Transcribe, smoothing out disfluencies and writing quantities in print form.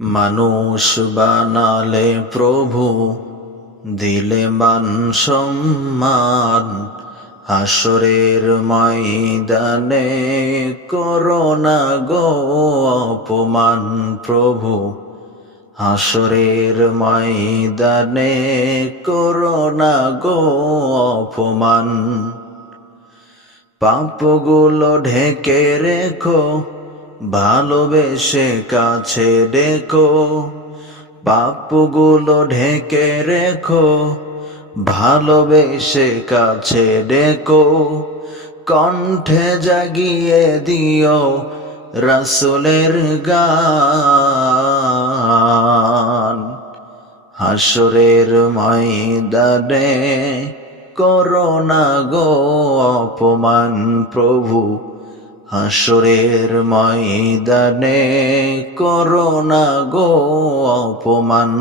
মানুষ বানালে প্রভু, দিলে মান সম্মান, হাসরের ময়দানে করোনা গো অপমান। প্রভু হাসরের ময়দানে করোনা গো অপমান। পাপগুলো ঢেকে রেখো, ভালোবেসে কাছে ডেকো। পাপগুলো ঢেকে রেখো, ভালোবেসে কাছে ডেকো। কণ্ঠে জাগিয়ে দিও রাসূলের গান। হাসরের ময়দানে করোনা গো অপমান। প্রভু হাসরের ময়দানে করোনা গো অপমান।